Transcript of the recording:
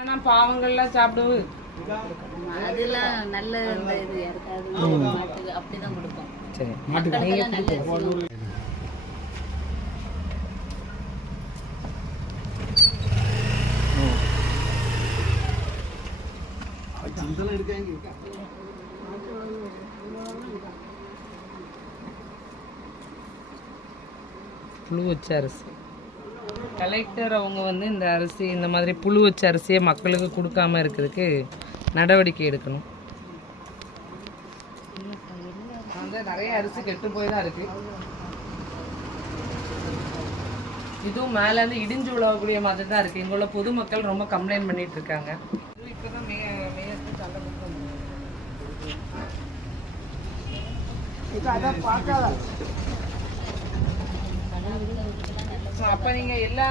ஆனால் பாவங்கள்லாம் சாப்பிடுவு அதெல்லாம் நல்ல இந்த இது யாருக்காவது மாட்டுக்கு அப்படிதான் கொடுப்போம். சரி மக்களுக்கெல்லாம் நல்ல அரிசி. புழு வச்ச அரிசி. கலெக்டர் அவங்க வந்து இந்த அரிசி இந்த மாதிரி புழு வச்ச அரிசியை மக்களுக்கு கொடுக்காம இருக்கிறதுக்கு நடவடிக்கை எடுக்கணும். அங்கே நிறைய அரிசி கெட்டு போய் தான் இருக்கு. இதுவும் மேலேருந்து இடிஞ்சு விழக்கூடிய மாதிரி தான் இருக்குது. இங்கே உள்ள பொதுமக்கள் ரொம்ப கம்ப்ளைண்ட் பண்ணிட்டு இருக்காங்க. இப்போ தான் மேயருக்கு சண்டை கொடுத்து அப்போ நீங்கள் எல்லா